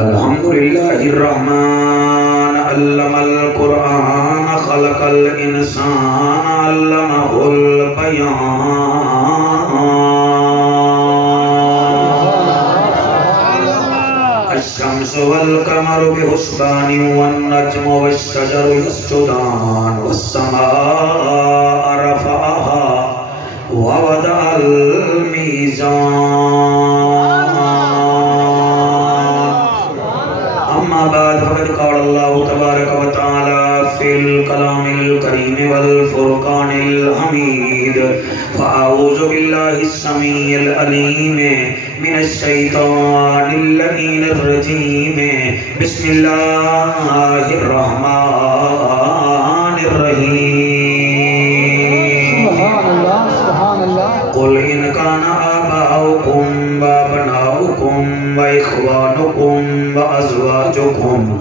الحمدللہ الرحمن علم القرآن خلق الانسان علمہ البیان الشمس والقمر بحسبان والنجم والشجر يسجدان والسماء رفعها ووضع الميزان أما بعد فقد قال الله تبارك وتعالى في الكلام الكريم والفرقان الحميد فأعوذ بالله السميع العليم من الشيطان اللعين الرجيم بسم الله الرحمن الرحيم سبحان الله قل إن كان آباؤكم وأبناؤكم وإخوانكم وأزواجكم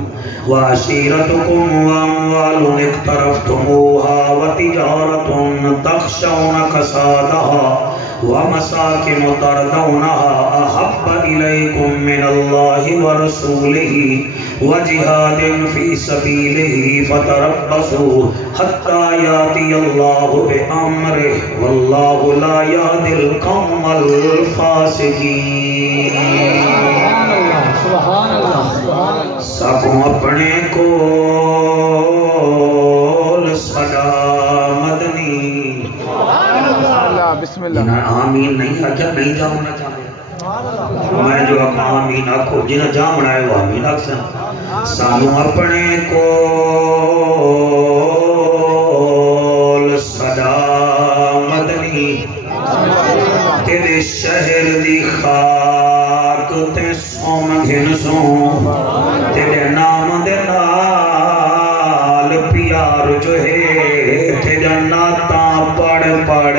وعشيرتكم وأموال اقترفتموها وتجارة تخشون كسادها ومساكن ترضونها أحب إليكم من الله ورسوله وجهاد في سبيله فتربصوا حتى يأتي الله بأمره والله لا يهدي القوم الفاسقين سبحان اللہ ساکوں اپنے کول صدا مدنی بسم اللہ آمین نہیں اجھا نہیں جاؤنا چاہے میں جو آمین آکھو جنہ جامنا ہے وہ آمین آکھسن سانوں اپنے کول صدا مدنی تیرے شہر دی خاک تے سوم گھنسوں تیرے نام دے نال پیار جو ہے تیرے ناتاں پڑھ پڑھ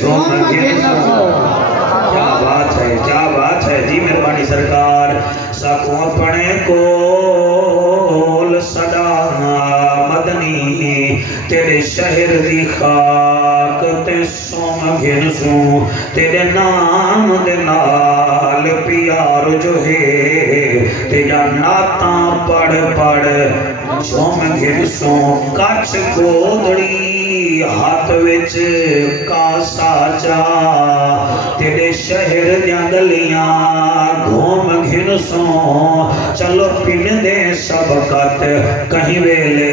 سوم گھنسوں کیا بات ہے جی مہربانی سرکار ساکوں اپنے کول صدا مدنی تیرے شہر دی خاک تے سوم گھنسوں تیرے نام دے نال پیار جو ہے تیرا ناتاں پڑھ پڑھ سوم گھنسوں کچھ گودڑی ہاتھ وچ کاسا چا تیرے شہر دیاں گلیاں گھوم گھنسوں چلو پن دے سبقت کہیں ویلے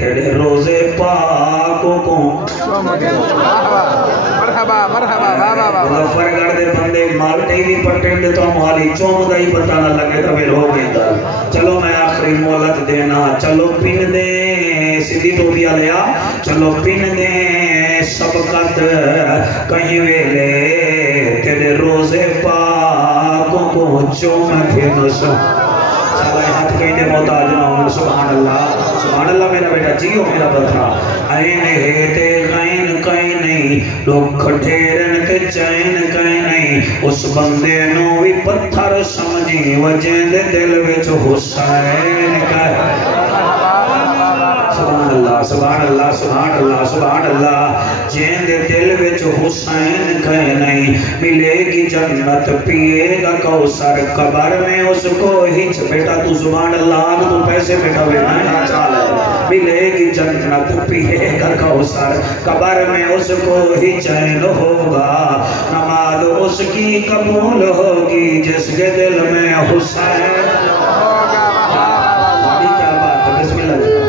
تیرے روزے پاکوں کو مرحبا مرحبا مظفر گڑھ دے بندے مالٹی بھی پٹن دے تو مالی چوم دا ہی پتہ نہ لگے تو پھر ہو گئی گل چلو میں آخری مولت دینا چلو پن دے سیدھی ٹوپیا لیا چلو پن دے سبقت کہیں ویلے تیرے روزے پاکوں کو چوم گھنسوں سارے ہاتھ کہیں دے محتاج نہ ہوں سبحان اللہ میرا بیٹا جیو میرا بطرہ این ہے تے غین کہیں نہیں لوگ کھٹیرن تے چین کہیں نہیں اس بندے نو بھی پتھر سمجھی وجہ دے دل وچ حسین کہیں سبحان اللہ سبحان اللہ سبحان اللہ سبحان اللہ جین دے دل وچ حسین کہیں نہیں ملے گی جنت پیے گا کوثر قبر میں اس کو ہچ بیٹا تو سبحان اللہ تو پیسے بیٹا میں چال ہے ملے گی جنت پیے گا کوثر قبر میں اس کو ہی چین ہوگا نماز اس کی قبول ہوگی جس کے دل میں حسین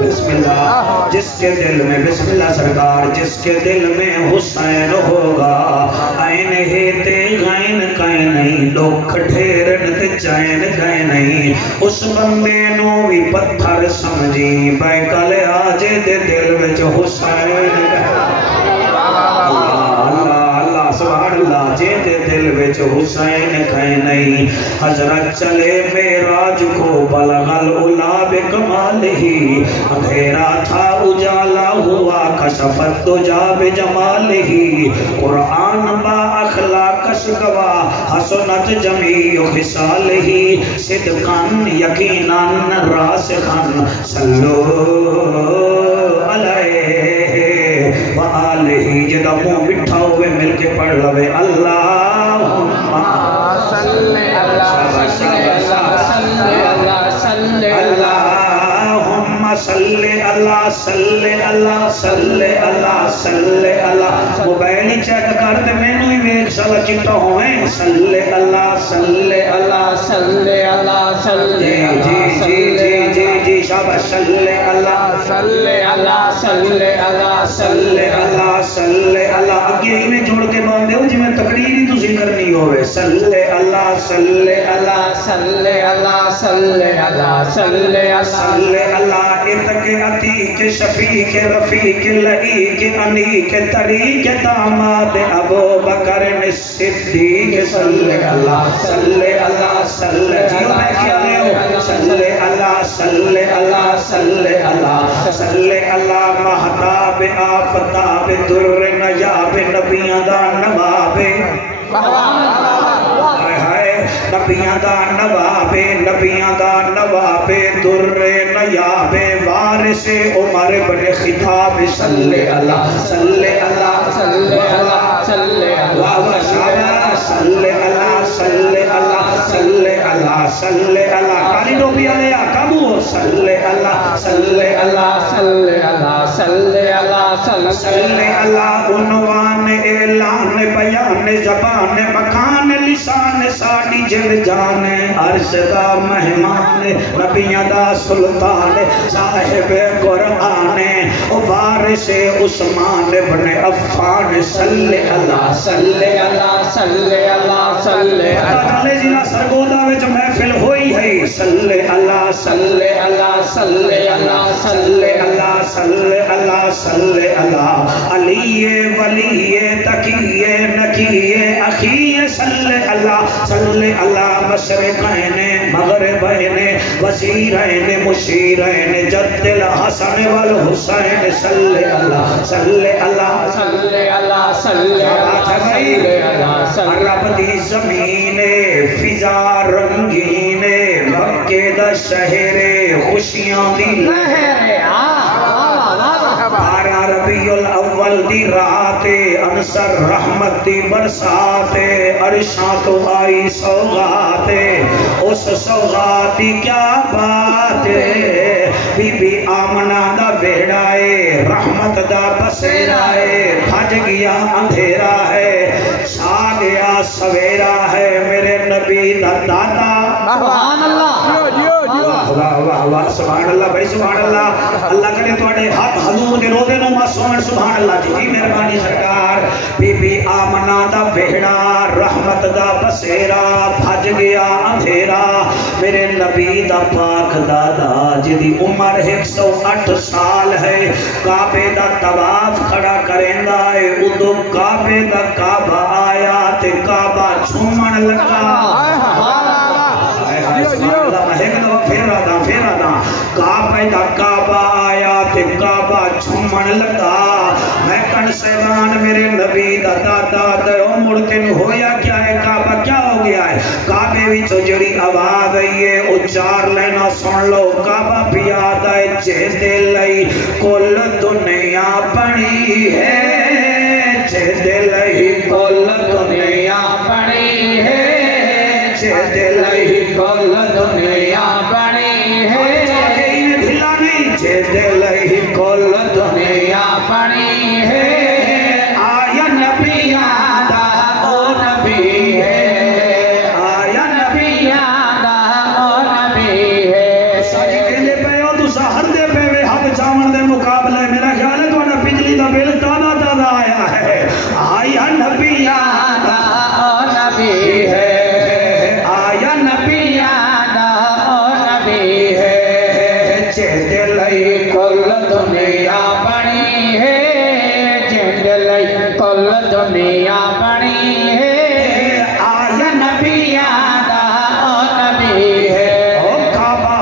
بسم اللہ جس کے دل میں بسم اللہ سرکار جس کے دل میں حسین ہوگا این ہے تے غین کہیں نہیں لوگ کھٹیرن تے چین کہیں نہیں اس بندے نو بھی پتھر سمجھی بیکل آجے دے دل وچ حسین سبحان اللہ جے دے دل وچ حسین کہیں نہیں حضرت چلے معراج کو بلغ العلا بکمالہ اندھیرا تھا اجالا ہوا کشفت تجا بجمالہ قرآن با اخلاق شکوا حسنت جمیع خصالہ صدقاً یقیناً راسخاً صلو علیہ وآلہ جدہ منہ مٹھا ہوئے مل کے پڑھ لوے اللہم صلی اللہ صلی اللہ صلی اللہ صلی اللہ صلی اللہ موبائل ہی چیک کر دے مینو ہی ویک سلا چٹا ہوئے صلی اللہ صلی اللہ صلی اللہ صلی جی شاباش صلی اللہ صلی اللہ صلی اللہ صلی اللہ صلی اللہ اگے ہی میں جوڑ کے باندھے ہو جی میں تقریر ہی تسی کرنی ہوئے صلی اللہ صلی اللہ صلی اللہ صلی اللہ صلی اللہ اتک عتیق شفیق رفیق لعیق انیق طریق داماد ابو بکر صدیق صلی اللہ صلی اللہ صلی اللہ صلی اللہ صلی اللہ صلی اللہ مہتاب آفتاب در نجاب نبیان دا نواب نبیان دا نواب نبیان دا نواب در نیاب وارث عمر بن خطاب صلی اللہ صلی اللہ صلی اللہ صلی اللہ صلی اللہ صلی اللہ صلی اللہ صلی اللہ کالی ٹوپی والے کبو صلی اللہ صلی اللہ صلی اللہ صلی اللہ صلی اللہ عنوان اعلان بیان زبان مکان لسان ساڑی جل جان عرش دا مہمان نبیان دا سلطان صاحب قرآن وارث عثمان بن عفان صلی اللہ صلی اللہ صلی اللہ صلی اللہ جینا سرگودا وچ محفل ہوئی ہے صلی اللہ صلی اللہ صلی اللہ صلی اللہ صلی اللہ صلی اللہ علی ولی تقی نقی اخی صلی اللہ مشرقین مغربین وزیرین مشیرین جد الحسن والحسین صلی اللہ صلی اللہ صلی اللہ صلی اللہ رب دی زمین فضا رنگین مکہ دا شہر خوشیاں دی لہر بارہ ربیع الاول دی رات انصر رحمت دی برسات عرشاں تو آئی سوغات اس سوغات دی کیا بات بی بی آمنہ دا ویڑا ہے رحمت دا بسیرا ہے بھج گیا اندھیرا ہے چھا گیا سویرا ہے میرے نبی دا دادا سبحان اللہ سبحان اللہ بھائی سبحان اللہ اللہ کرے توڑے حق حضور دے روزے نو مسوان سبحان اللہ جی مہربانی سرکار بی بی آمنہ دا ویڑا رحمت دا بسیرا بھج گیا اندھیرا میرے نبی دا پاک دادا جدی عمر 108 سال ہے کعبے دا طواف کھڑا کریندا ہے ادو کعبے دا کعبہ آیا تے کعبہ چھومن لگا کعبہ دا کعبہ آیا تے کعبہ چھومن لگا میں کن سیوان میرے نبی دا دادا دے مڑ کے ہویا کیا ہے کعبہ کیا ہو گیا ہے کعبے وچوں جڑی آواز آئی ہے او چار لینا سن لو کعبہ پیاد ہے چہتے لئی کل دنیا بنی ہے چہتے لئی کل دنیا بنی ہے چہتے لئی کل دنیا بنی ہے چہتے لئی کل دنیا بنی ہے آیا نبی آدھا او نبی ہے آیا نبی آدھا او نبی ہے ساجی کہنے پہ ہو تو سہر دے پہ وے حب چاون دے مقابلے میرا خیال ہے تو انا بجلی دا بل تازہ تازہ آیا ہے آیا نبی آدھا او نبی ہے آیا نبی آدھا او نبی ہے چہتے لئی کل دنیا بنی ہے چہتے لئی کل دنیا بنی ہے آیا نبی آدھا او نبی ہے او کعبہ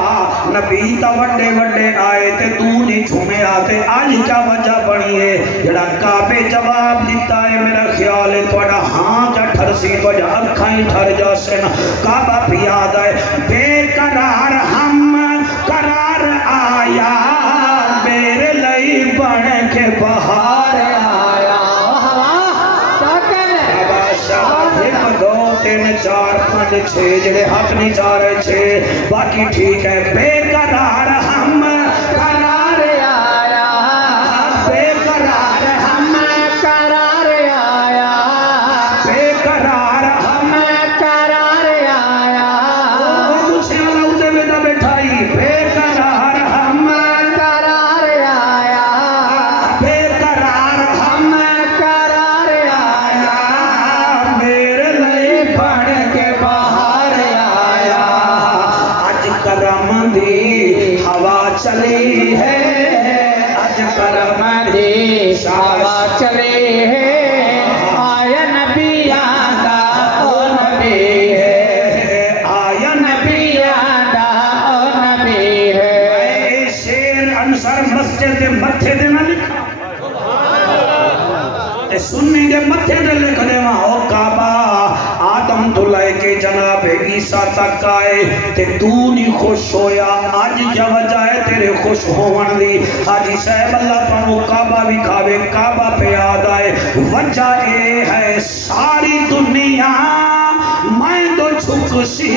نبی تا وڈے وڈے آئے تے تو نہیں چھومے آتے آج کیا وجہ بنی ہے جڑا کعبے جواب دیتا ہے میرا خیال ہے توڑا ہاں جا ٹھرسی تو جا اکھائیں ٹھر جا سن کعبہ پیاد ہے بے قرار ہم قرار آیا میرے لئی بڑھ کے بہار آیا ایک دو تین چار پانچ چھ جڑے حق نہیں چاہ رہے چھے باقی ٹھیک ہے بے قرار ہم قرار کرم دی ہوا چلی ہے اج کرم دی ہوا چلی ہے آیا نبی آدھا او نبی ہے آیا نبی آدھا او نبی ہے شیر انصار مسجد دے متھے دے نہ لکھا سنی دے متھے دے لکھ دے وہاں او کعبہ آدم تو لائے کے جناب عیسیٰ تک آئے تے تو نہیں خوش ہویا آج جا وجہ ہے تیرے خوش ہوون دی حاجی صاحب اللہ پانو کعبہ بھی کھاوے کعبہ پہ یاد آئے وجہ اے ہے ساری دنیا میں تو چھک سی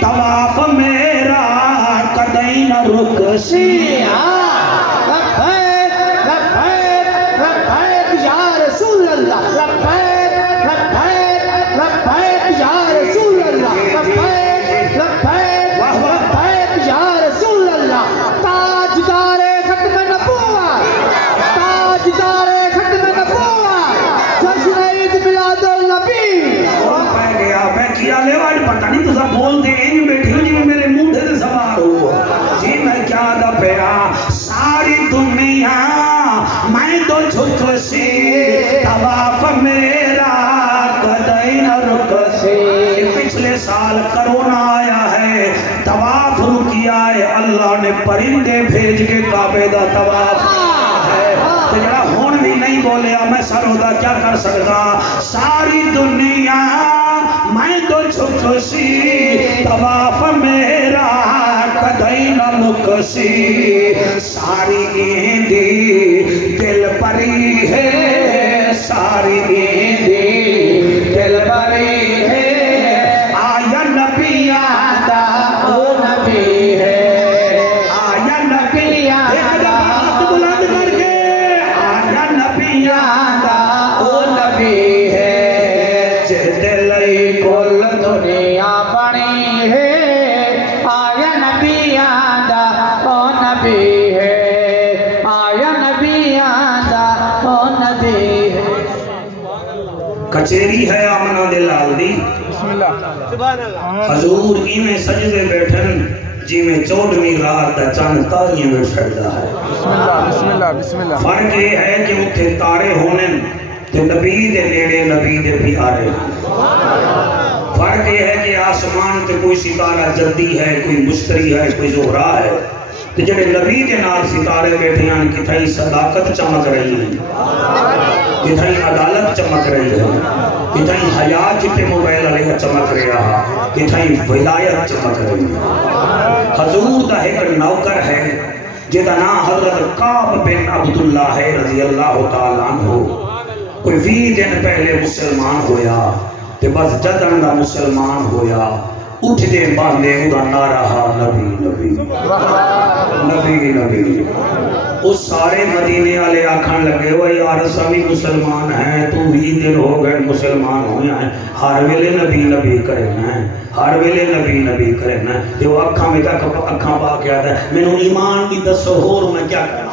طواف میرا کدئی نہ رک سی پتہ نہیں تو سب بول دے ہیں بیٹھی ہوں جی میں میرے موڈے سے سوار ہو جی میں کیا دا پیا ساری دنیا میں تو چھک سی طواف میرا کدئی نہ رک سی پچھلے سال کرونا آیا ہے طواف رکیا ہے اللہ نے پرندے بھیج کے کعبے دا طواف ہے تو جڑا ہون بھی نہیں بولیا میں سرودہ کیا کر سکتا ساری دنیا میں تو چھک سی طواف میرا کدئی نہ رک سی ساری ایندی دل پری ہے ساری ایندی دل پری ہے آیا نبی آدھا او نبی ہے آیا نبی آدھا ہاتھ بلند کر کے آیا نبی آدھا او نبی ہے کل دنیا بنی ہے آیا نبی آدھا او نبی ہے آیا نبی آدھا او نبی ہے کچھیری ہے آمنہ دلال دی حضور ہی میں سجدے بیٹھن جی میں چوڑنی رات دا چاند تاریاں میں چھڑتا ہے بسم اللہ فرق یہ ہے کہ اتھے تارے ہونے کہ نبی دے نیڑے نبی دے پیارے فرق یہ ہے کہ آسمان تے کوئی ستارہ جلدی ہے کوئی مشتری ہے کوئی زہرا ہے تو جڑے نبی دے نال ستارے بیٹھے ہیں کتھائی صداقت چمک رہی ہیں کتھائی عدالت چمک رہی ہے کتھائی حیات چٹے موبائل علیہ چمک رہا کتھائی ولایت چمک رہی ہے حضور دا ایک نوکر ہے جدا نام حضرت کعب بن عبداللہ ہے رضی اللہ تعالیٰ عنہ کوئی 20 دن پہلے مسلمان ہویا تے بس جدن دا مسلمان ہویا اٹھ دے باندے ادا نارہا نبی نبی نبی نبی اس سارے مدینے والے آکھن لگے وہ یار سبھی مسلمان ہیں تو 20 دن ہو گئے مسلمان ہوئے ہیں ہر ویلے نبی نبی کرنا ہے ہر ویلے نبی نبی کرنا ہے تے وہ اکھاں میں تک اکھاں پا کے آتا ہے مینوں ایمان دی دسو ہور میں کیا کروں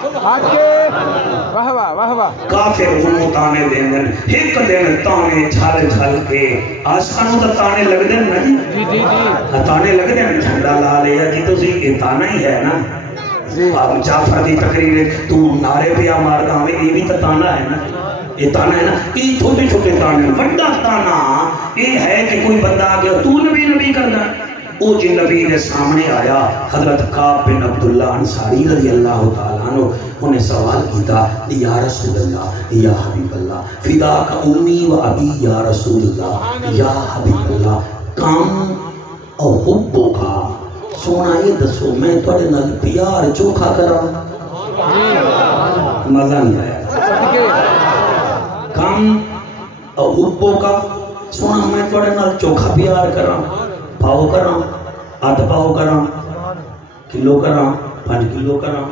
واہ واہ واہ واہ کافر انہوں تانے دیں دن ایک دن تانے جھل جھل کے آسانوں تا تانے لگ دیں نا تانے لگ دیں جھنڈا لا لیا جی تو سی یہ تانا ہی ہے نا اب جعفر دی تقریر تو نعرے پیا مارتا ہمیں یہ بھی تانا ہے نا یہ تانا ہے نا یہ چھوٹے چھوٹے تانے وڈا تانا یہ ہے کہ کوئی بندہ آگیا تو نبی نبی کرنا او جی نبی نے سامنے آیا حضرت کعب بن عبداللہ انصاری رضی اللہ تعالیٰ عنہ انہیں سوال کیتا یا رسول اللہ یا حبیب اللہ فداک امی و ابی یا رسول اللہ یا حبیب اللہ کام او حبو کا سونا یہ دسو میں توڑے نال پیار چوکھا کرا مزہ نہیں آیا کام او حبو کا سونا میں توڑے نال چوکھا پیار کرا پاؤ کراں آدھ پاؤ کراں کلو کراں 5 کلو کراں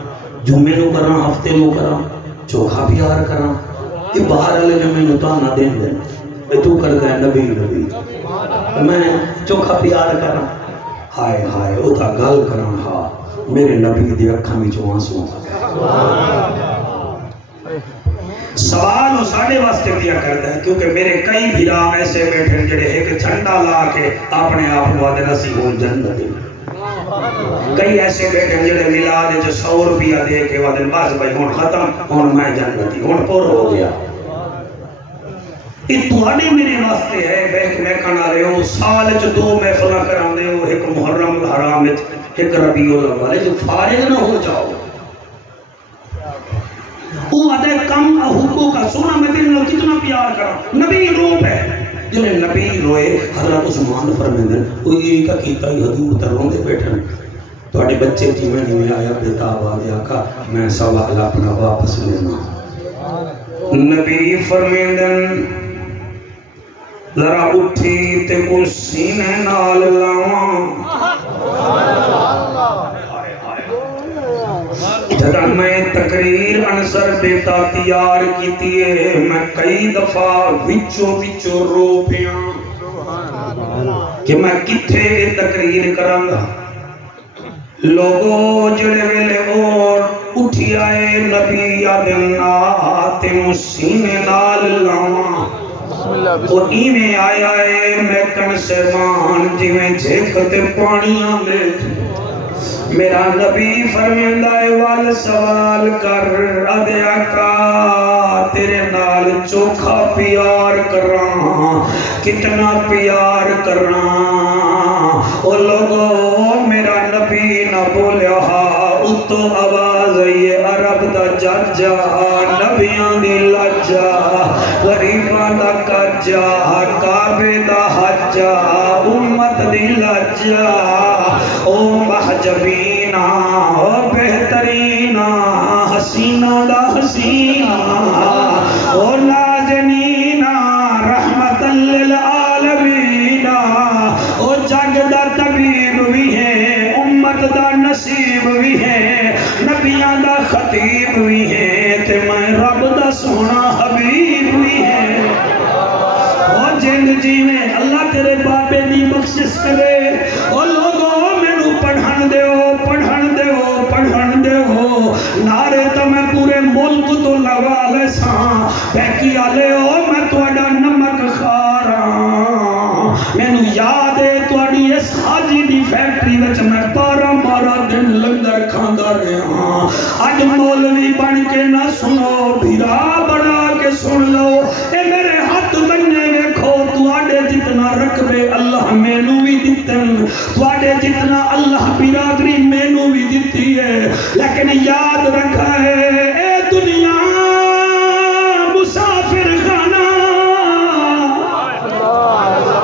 جمعے نو کراں ہفتے نو کراں چوکھا پیار کراں یہ باہر والے نے مینوں تانا دین دین اے تو کردا ہے نبی نبی میں چوکھا پیار کراں ہائے ہائے او تا گل کراں ہا میرے نبی دی اکھاں وچ آنسو سوال وہ ساڑھے واسطے کیا کرتا ہے کیونکہ میرے کئی بھیرا ایسے بیٹھے جڑے ایک جھنڈا لا کے اپنے آپ کو آدھے نصیب ہو جنت کئی ایسے بیٹے ہیں جڑے میلاد 100 روپیہ دے کے وہ دن بس بھائی ہون ختم ہون میں جنتی ہون پور ہو گیا. یہ تھوڑے میرے واسطے ہے بینک میں کھانا رہے ہو سال 2 محفلہ کرام دے ہو ایک محرم الحرام ایک ربیع الاول جو فارغ نہ ہو جاؤ. وہ آدھے کم حقوق کا سونا میں تیرے نال کتنا پیار کرا. نبی روپ ہے جنہیں نبی روئے حضرت عثمان فرمیندن وہ یہ کا کیتا ہی حضور تروں دے بیٹھن تھوڑے بچے جی میں نہیں آیا بیتاب آدھے آقا میں سوال اپنا واپس لینا. نبی فرمیندن ذرا اٹھی تے کو سینے نال لاواں جدہ میں تقریر انصر بیتا تیار کیتی ہے میں کئی دفعہ وچو رو پیاں کہ میں کتھے بھی تقریر کرانگا. لوگوں جڑے ویلے اور اٹھی آئے نبی آدم آتے سینے نال لاواں اور ایمیں آیا ہے میں کن سے مان جی میں جھیکتے پانیاں لے. میرا نبی فرمیندہ وال سوال کر ادھے آقا تیرے نال چوکھا پیار کر رہا کتنا پیار کر رہا. او لوگوں میرا نبی نہ بولیا اتو آواز یہ عرب دا ججا نبیاں دی لجا غریبان دا کجا کعبے دا حجا امت دی لجا او محجبینا او بہترینا حسینہ دا حسینہ او ناجنینا رحمت للعالمین او جگ دا طبیب بھی ہے امت دا نصیب بھی ہے نبیاں دا خطیب بھی ہے تے میں رب دا سونا حبیب بھی ہے. اور جند جی میں اللہ تیرے بابے دی بخشش کرے. اور لوگوں میں نو پڑھن دے ہو نعرے تو میں پورے ملک تو لگا لے ساں بیکی آلے ہو میں توڑا نمک خاراں. میں نو یاد ہے توڑی اس حاجی دی فیکٹری وچ میں 12 دن لنگر کھاندہ رہے ہاں. آج مولوی بن کے نہ سنو بھیرا بڑا کے سن لو اے میرے ہاتھ بننے ویکھو توڑے جتنا رکبے اللہ میں نو بھی دیتن توڑے جتنا اللہ برادری میں نو بھی دیتی ہے. لیکن یاد رکھا ہے اے دنیا مسافر خانہ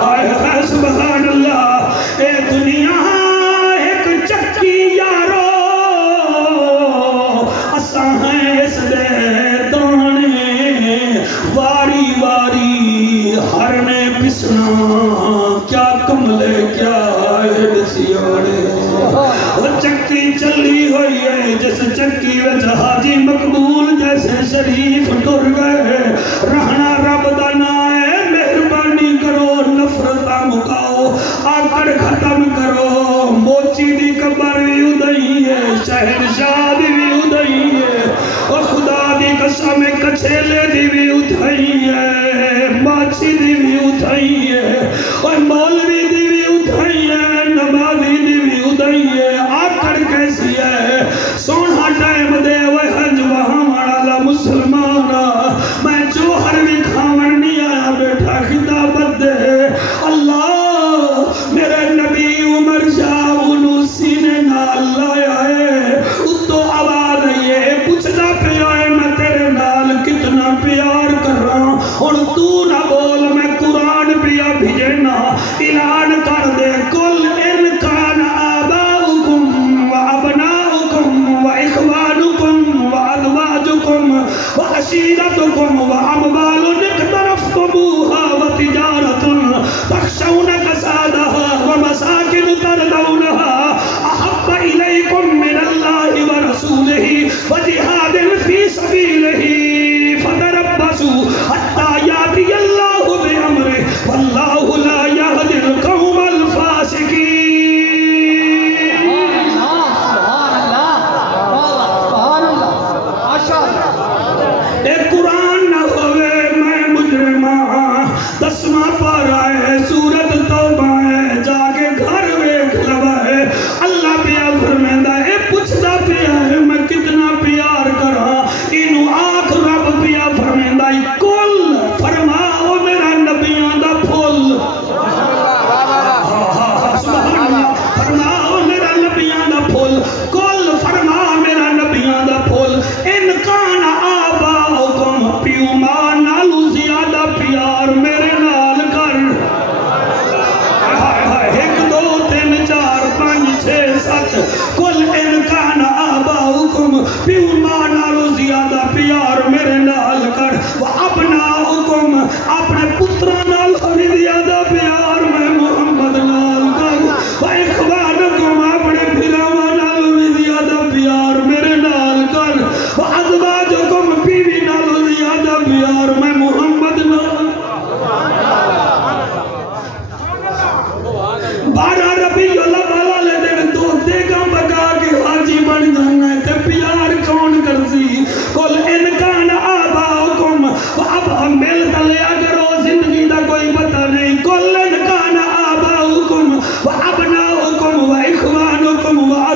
آئے سبحان اللہ اے دنیا ایک چکی یارو اساں ہیں اس دے دانے واری واری ہر نے پسنا کیا کملے کیا ایڈ سیاڑے. وہ چکی چلی ہوئی ہے جس چکی وچ حاجی مقبول جیسے شریف ٹر گئے. رہنا رب دا نام ہے مہربانی کرو نفرتہ مکاؤ آکڑ ختم کرو. موچی دی قبر بھی ادھائی ہے شہنشاہ دی بھی ادھائی ہے اور خدا دی قسم کچھیلے دی بھی ادھائی ہے ماچی دی بھی ادھائی ہے اور مولوی دی بھی ادھائی ہے نمازی دی بھی ادھائی ہے. آکڑ کیسی ہے سونا ٹائم دے وہ حج وہاں مالا مسلمانا میں جو ہر بھی کھاون نہیں آیا بیٹھا خطابت دے. اللہ میرے نبی عمر شاہ انہوں سینے نہ اللہ آئے اتو آواز یہ پوچھنا پہ آئے میں تیرے نال کتنا پیار کر رہا ہوں اور تو نہ بول میں قرآن پیا بھیجنا اعلان کر دے کل انکان آباؤکم و ابناؤکم و اخوانکم و ازواجکم و عشیرتکم و اموال اقترفتموها و تجارت تخشون کسادها و مساکن ترضونها احب الیکم من اللہ و رسولہ و جہاد فی سبیلہ فتربصوا حتی یاتی اللہ بامرہ واللہ لا یہدی القوم الفاسقین. اے قرآن نہ ہوئے میں مجرماں 10واں پارہ ہے سورت توبہ ہے جا کے گھر ویکھ لوا ہے اللہ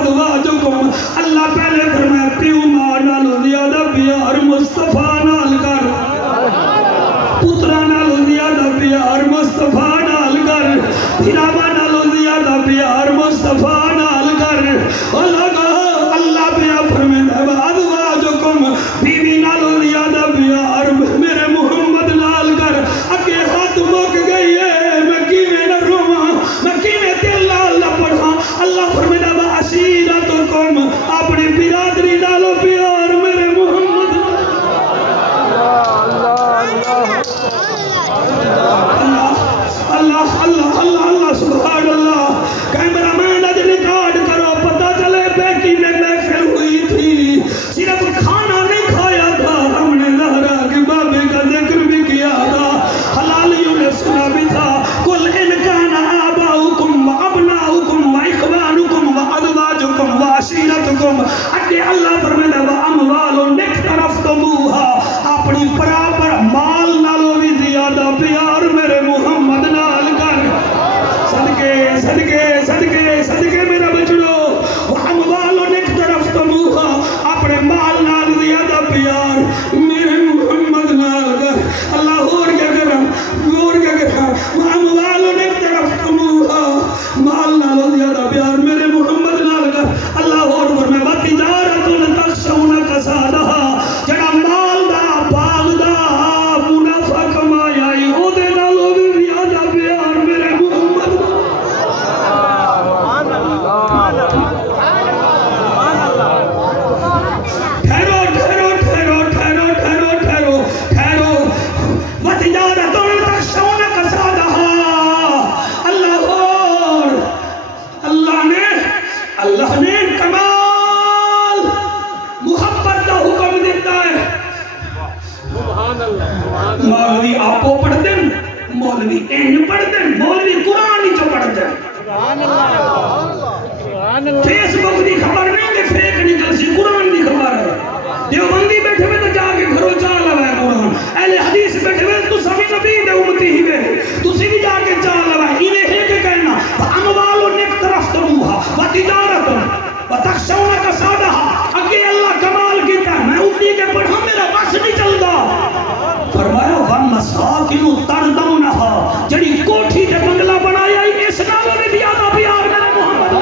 ازواجکم اللہ پہلے فرمایا پیو ماں نالو زیادہ پیار مصطفیٰ نال کر پترا نالو زیادہ پیار مصطفیٰ نال کر بھراوا نالو زیادہ پیار مصطفیٰ نال کر اللہ پیا فرمائے ازواجکم بیوی نالو زیادہ پیار میرے محمد نال کر اگے ہاتھ مک گئی ہے میں کیویں نہ رواں میں کیویں دل نال نہ پڑھاں اللہ فرمائے عشیرتکم اپنی برادری نالو پیار میرے محمد اللہ سبحان اللہ کیمرہ مین اج ریکارڈ کرو پتہ چلے بیکی میں محفل ہوئی تھی صرف کھانا نہیں کھایا تھا ہم نے زہرا کے بابے کا ذکر بھی کیا تھا حلالیوں نے سنا بھی تھا قل ان کان آباؤکم و ابناؤکم و اخوانکم و ازواجکم و عشیرتکم اگے اللہ فرمائے و اموال اقترفتموہا اپنی برابر مال نالو بھی زیادہ پیار میرے محمد نال کر صدقے میرا بچڑو اموال اقترفتموہا اپنے مال نال زیادہ پیار میرے محمد نال کر اللہ اور کیا کرا اموال اقترفتموہا مال نال زیادہ پیار میرے محمد نال کر اللہ اور فرمائے وتجارت تخشون کسادها جڑا مال دا باغ دا منافع کمایا او دے نالو بھی زیادہ پیار میرے محمد ٹھہرو وتجارت تخشون کسادها اللہ نے کمال محبت کا حکم دیتا ہے مولوی آپو پڑھ دیں مولوی این پڑھ دیں مولوی قرآن ہی جو پڑھ دیں فیس بک دی خبر نہیں کہ فیک نکل سی قرآن دی خبر ہے دیوبندی بیٹھے ہوئے تو جا کے گھروں چال ہے قرآن اہل حدیث بیٹھے ہوئے تو سبھی نبی دے امتی ہی گئے تو سی بھی جا کے چال ہے انہیں ہے کہ کہنا فَأَمْوَالُ نِقْتَرَفْتَمُوهَا وَتِجَارَةٌ وَتَخْشَوْنَ كَسَادَهَا اگے اللہ کمال کیتا ہے میں اٹھی کے پڑھا میرا بس نہیں چلتا فرمایا وَمَسَاكِنُ تَرْضَوْنَهَا جڑی کوٹھی تے بنگلہ بنایا اس نالوں میں زیادہ پیار میرے محمد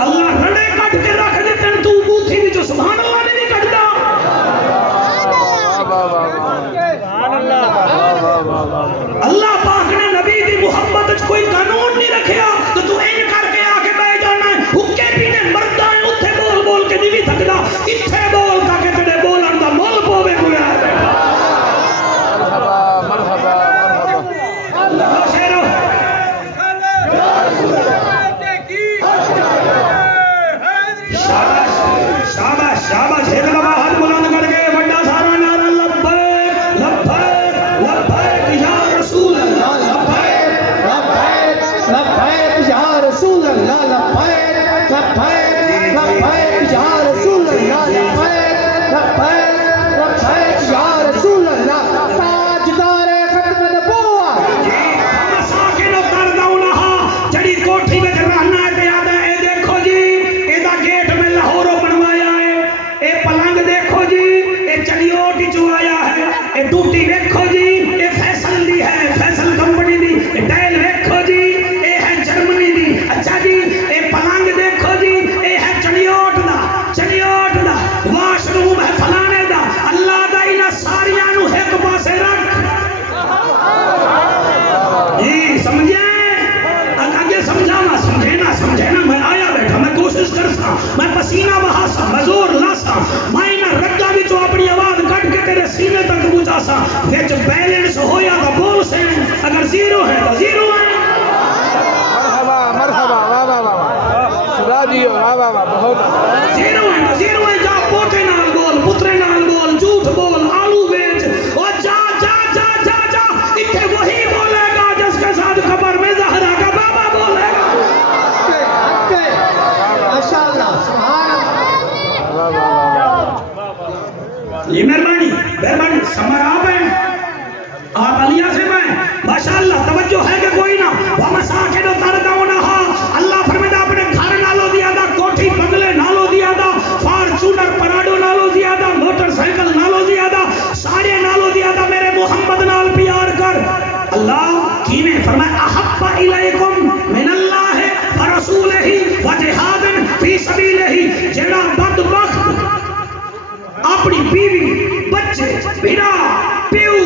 اللہ رڑے کٹ کے رکھ دیتے ہیں تو بوتھی بھی جو سبحان اللہ نے نہیں کٹ دا اللہ پاک نے نبی دی محبت کوئی قانون نہیں رکھیا تو تو این کر کے آکے بے جانا ہے حکے پینے مردہ ہیں اتھے بول بول کے نہیں بھی تھکدا اتھے بول کا کہ تڑے بولن دا مول پوے ہوئے آئے مرحبا اللہ شیرو شاباش ایک دفعہ ہاتھ بلند کر کے بڑا سارا نعرہ لبیک لبیک لبیک یا رسول اللہ لبیک لبیک لبیک یا رسول اللہ لبیک لبیک لبیک یا رسول اللہ لبیک لبیک لبیک یا رسول اللہ تاجدار ختم نبوت ہم ساکن کر دونہا جڑی کوٹھی میں رہنا ہے یاد ہے اے دیکھو جی ایدہ گیٹ میں لاہوروں بنوایا ہے اے پلنگ دیکھو جی اے چڑیوٹی جو آیا ہے اے ڈوٹی دیکھو جی اے فیصل دی ہے فیصل کمپنی دی اے ڈیل دیکھو جی اے ہے جرمنی دی اچھا جی اے پلنگ دیکھو جی اے ہے چڑیوٹ دا واش روم ہے فلانے دا اللہ دا انہا ساریاں نو ایک پاسے رکھ جی سمجھیں آگے سمجھینا میں آیا بیٹھا میں کوشش کرسا میں پسینہ بہاسا میں زور لاسا میں انہا رجا بھی جو اپنی آواز کٹ کے تیرے سینے تک پہنچاسا ویچ بیلنس ہویا تو بول سے اگر زیرو ہے تو زیرو ہے مرحبا خدا جی بہت زیرو ہے جا پوٹے نال بول پترے نال بول جھوٹ بول آلو بیچ اور جا اتھے وہی بولے گا جس کے ساتھ خبر میں زہرا کا بابا بولے گا ماشاءاللہ سبحان یہ مہربانی سمر آپ ہیں آپ علیہ سے میں ماشاءاللہ توجہ ہے کہ کوئی نہ وَمَسَاكِنُ تَرْضَوْنَهَا بھیڑا پیو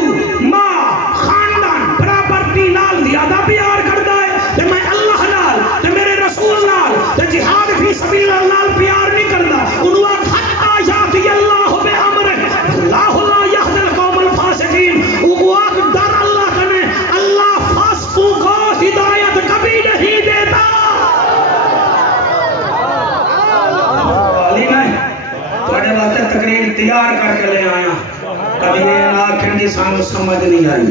ماں خاندان پراپرٹی نال زیادہ پیار کرتا ہے کہ میں اللہ نال کہ میرے رسول نال کہ جہاد فی سبیل اللہ نال پیار نہیں کرتا انہوں حتی یاتی اللہ بے امر اللہ لا یہد القوم الفاسقین اگواک در اللہ کنے اللہ فاسقوں کو ہدایت کبھی نہیں دیتا علی میں توڑے واسطے تقریر تیار کر کے لے آیا کبھی یہ آنکھیں جی سانو سمجھ نہیں آئی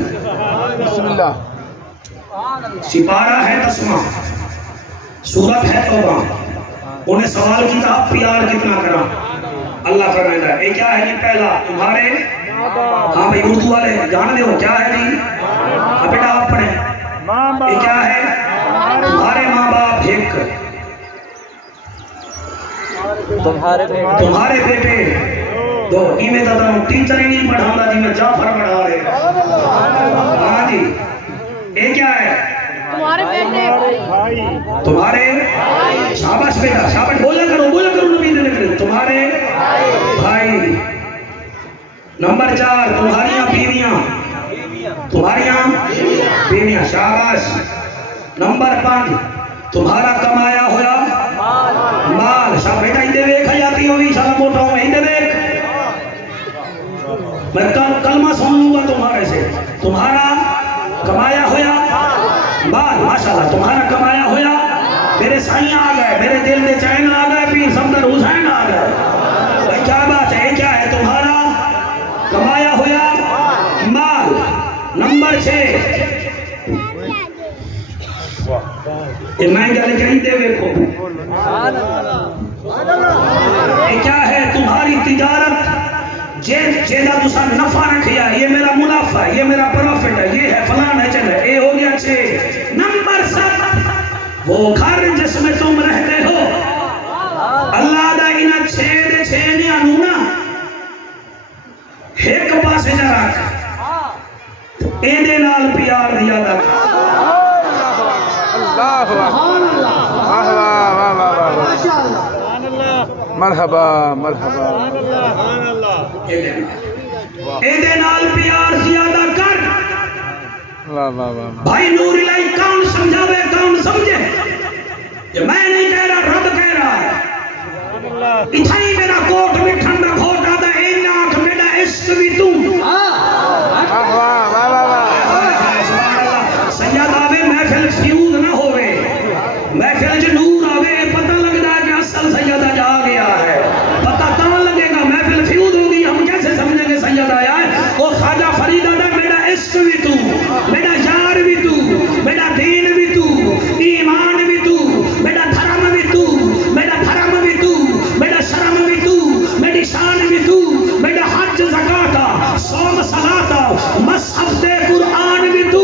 بسم اللہ سپارہ ہے تسمہ سورت ہے توبہ انہیں سوال کی تھا پیار کتنا کرا اللہ فرمائدہ ہے یہ کیا ہے جی پہلا تمہارے ہاں بھئی اردو والے جان دے ہو کیا ہے جی بیٹا آپ پڑھیں یہ کیا ہے تمہارے ماں باپ ایک تمہارے بیٹے دو ایمیں دادا ٹیچر ہی نہیں پڑھا جی میں جعفر پڑھا رہے ہاں جی یہ کیا ہے تمہارے بیٹے تمہارے شاباش بیٹا شاباش بولا کرو نبی نے لکھ تمہارے بھائی نمبر 4 تمہاریاں بیویاں شاباش نمبر 5 تمہارا کمایا ہویا مال شاہ بیٹا اندے ویک حیاتی ہوئی شاہ موٹا ہوں اندے ویک میں کلمہ سن لوں گا تمہارے سے تمہارا کمایا ہویا مال ماشاءاللہ تمہارا کمایا ہویا میرے سائیں آ گئے میرے دل دے چین آ گئے پیر صفدر حسین آ گئے بھائی کیا بات ہے یہ کیا ہے تمہارا کمایا ہویا مال نمبر 6 یہ میں گلے کہیں دے ویکھو یہ کیا ہے تمہاری تجارت جیدہ دوسرا نفع رکھیا یہ میرا منافع ہے یہ میرا پروفٹ ہے یہ ہے فلان ہے چلے اے ہو گیا 6 نمبر 7 وہ گھر جس میں تم رہتے ہو اللہ دا انہا 6 نہیں آنونا ایک پاسے جا رکھ ایدے نال پیار دیا دا اللہ مرحبا ایدے نال پیار زیادہ کر بھائی نور الہی کون سمجھاوے کون سمجھے یہ میں نہیں کہہ رہا رب کہہ رہا ہے اتھائی میرا کوٹ میں ٹھنڈا کھوٹ آدھا این آنکھ میرا عشق بھی تم سید آوے محفل فیوز نہ ہوئے محفل جو نور آوے پتہ لگ رہا ہے کہ اصل سیدہ جا گیا ہے پتہ تاں لگے گا محفل فیوز ہوگی ہم کیسے سمجھیں گے سید آیا ہے وہ خواجہ فرید آدھا میرا عشق بھی تو میرا یار بھی تو میرا دین بھی تو ایمان بھی تو میرا دھرم بھی تو میرا دھرم بھی تو میرا شرم بھی تو میری شان بھی تو میرا حج زکاة صوم صلاة مصحف دے قرآن بھی تو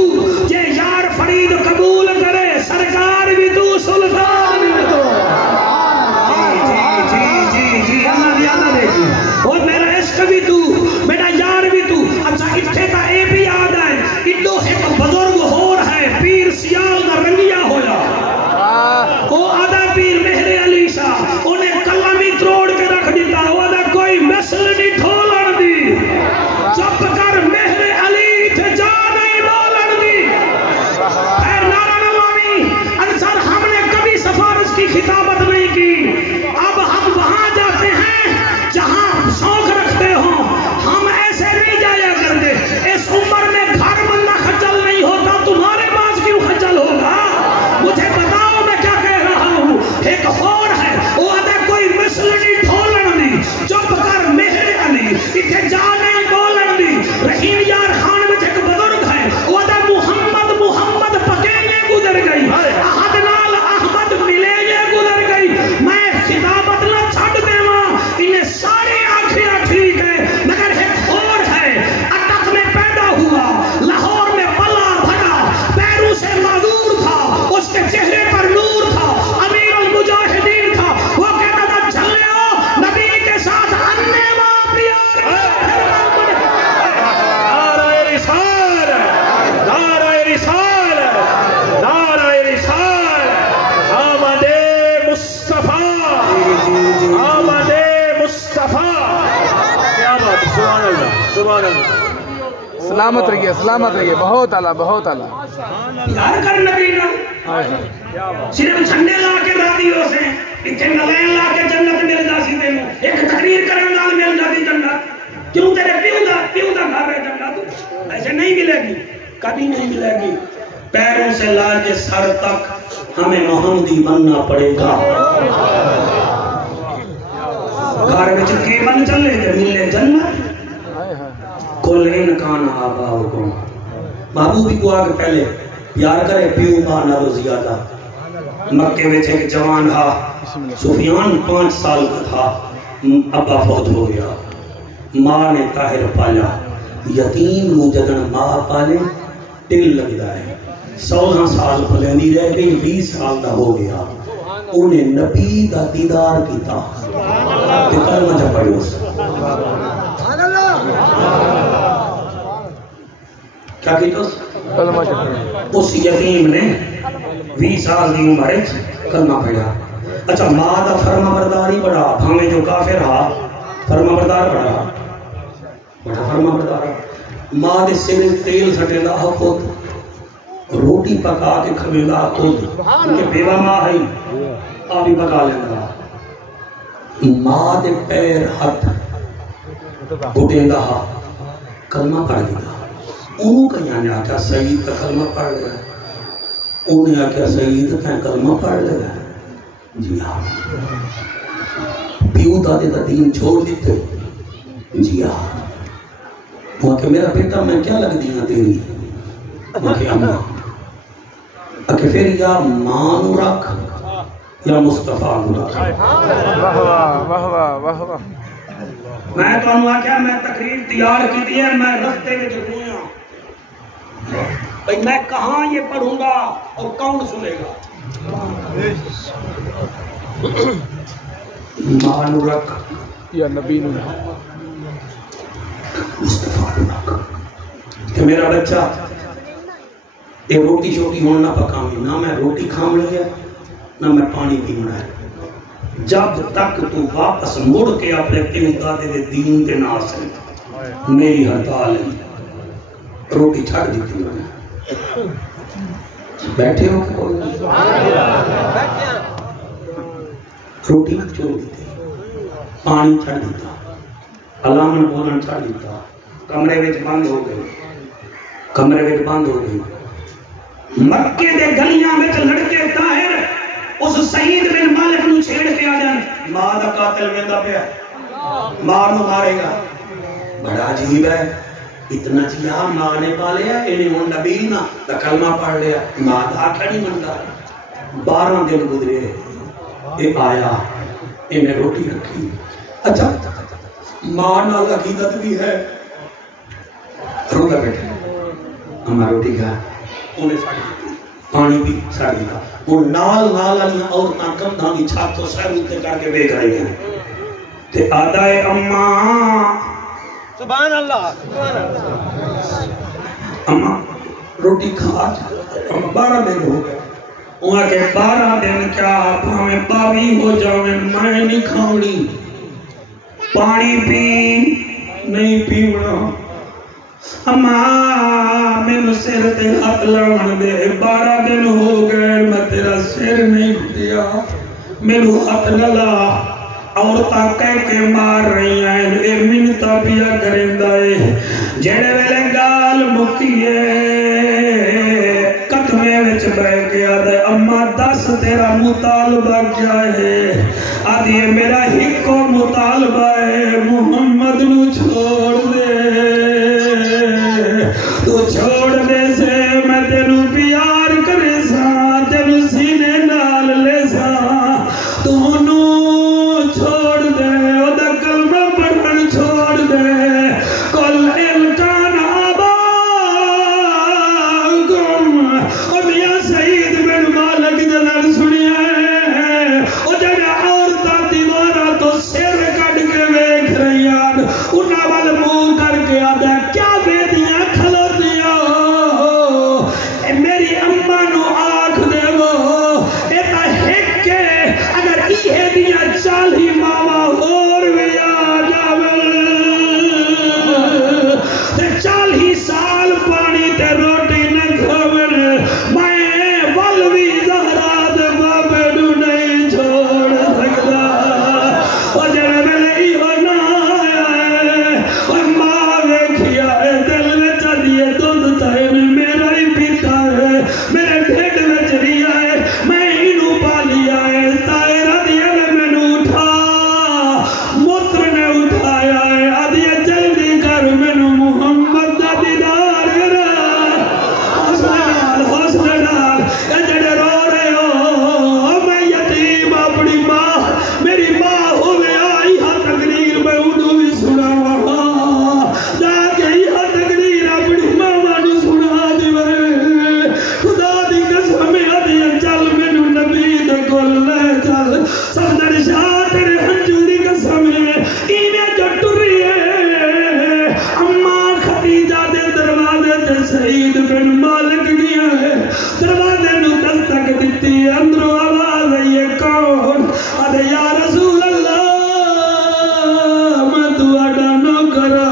یہ یار فرید قبول کرے سرکار بھی تو سلطان بھی تو جی اللہ زیادہ دے جی اور میرا عشق بھی تو میرا یار بھی تو اچھا اتھے تا اے بھی یاد ہے سلامت رہیے بہت اعلیٰ بہت اعلیٰ پیار کر نبی نال صرف جھنڈے لا کے راضی ہو سے اتنے نلین لا کے جنت مل جاسی تینوں ایک تقریر کرنے نال مل جاتی جنت کیوں تیرے پیو دا گھر ہے جنت ایسے نہیں ملے گی کبھی نہیں ملے گی پیروں سے لا کے سر تک ہمیں محمدی بننا پڑے گا گھر میں چکے بن چلے تو ملے جنت کل انکان آباؤکم محبوبی کو آگے پہلے پیار کرے پیو ماں نالو زیادہ مکے میں ایک جوان تھا سفیان 5 سال کا تھا ابا فوت ہو گیا ماں نے طاہر پالا یتیم نو جدن ماں پالے دل لگتا ہے 16 سال پھلینی رہ گئی 20 سال دا ہو گیا انہیں نبی دا دیدار کیتا تے کلمہ جا پڑھو کیا کیتا اس یتیم نے 20 سال دی عمر کلمہ پڑھا اچھا ماں دا فرما برداری بڑا ہمیں جو کافر ہا فرما بردار بڑا فرما بردار ماں دے سر تیل سٹے دا خود روٹی پکا کے کھویلا خود کیونکہ بیوہ ماں ہے آبی پکا لینا ماں دے پیر ہاتھ گھٹیں دا کلمہ پڑھ گیا انہوں کا یعنی آکیا سعید کا کلمہ پڑھ لیا انہیں آکیا سعید کا کلمہ پڑھ لیا جی ہاں پیو دادے دا دین چھوڑ دیتے جی ہاں وہ کہ میرا بیٹا میں کیا لگ دینا تیری وہ کہ اماں کہ پھر یا ماں نو رکھ یا مصطفیٰ نو رکھ میں تو انہوں آکیا میں تقریر تیار کی دی ہے میں رستے میں جھگویاں بھئی میں کہاں یہ پڑھوں گا اور کون سنے گا ماں نو رکھ یا نبی نو مصطفیٰ نو رکھ کہ میرا بچہ یہ روٹی شوٹی ہونا نہ پکامی نہ میں روٹی کھام لیا نہ میں پانی پینا ہے جب تک تو واپس مڑ کے اپنے پیو دادے دے دین کے نہ سے میری ہڑتال ہے روٹی چھڑ دیتی میں نے بیٹھے ہو کہ کوئی روٹی چھوڑ دیتی پانی چھڑ دیتا علامن بولن چھڑ دیتا کمرے وچ بند ہو گئی مکے دے گلیاں وچ لڑکے طاہر اس سعید بن مالک نو چھیڑ کے آ جان ماں دا قاتل ویندا پیا ماں نو مارے گا بڑا عجیب ہے اتنا چیا ماں نے پالیا انہیں ہن نبی نہ دا کلمہ پڑھ لیا ماں دا آکھا نہیں مندا 12 دن گزرے یہ آیا انہیں روٹی رکھی اچھا ماں نال عقیدت بھی ہے رولا بیٹھے ہمیں روٹی کھا انہیں ساڑی پانی بھی ساڑی تھا وہ نال علیہ عورتاں کمدھاں دی چھات تو سر ہوتے کر کے بیک رہی ہیں تے آدھائے اماں سبحان اللہ اماں روٹی کھا 12 دن ہو گئے وہاں کے 12 دن کیا ہمیں باوی ہو جاویں میں نہیں کھاؤنی پانی پی نہیں پیونا اماں میں سر تے ہاتھ لڑن دے 12 دن ہو گئے میں تیرا سر نہیں گھٹیا میرے ہاتھ للا عورتاں کہہ کے مار رہی ہیں اے منتا پیا کریندا ہے جڑے ویلے گال مکیے قدمے وچ بیٹھ کے آدھے اماں دس تیرا مطالبہ کیا ہے آدھی میرا ہکو مطالبہ ہے محمد نو چھوڑ دے تو چھوڑ دے سے میں تینو پیار کرے سا تینو سینے نال لے سا تو نو چھوڑ دے او دا کلمہ پڑھن چھوڑ دے کل الکان آبا گم او میاں سعید بن مالک جلال سنیا ہے او جڑے عورتاں دیوارا تو سر کٹ کے ویکھ رہی ہیں انہاں وال منہ کر کے آدھا کیا بیدیاں کھلوتیاں اے میری اماں نو آنکھ دے وہ اے تا ہک کے اگر ایہے دیاں 40 ماواں اور بھی آ جاول صفدر شاہ تیرے ہنجوری قسم ہے ایویں جو ٹری ہے اماں خدیجہ دے دروازے تے سعید بن مالک گیا ہے دروازے نو دستک دیتی اندروں آواز ہے یہ کون ادھے یا رسول اللہ میں دعا نو کرا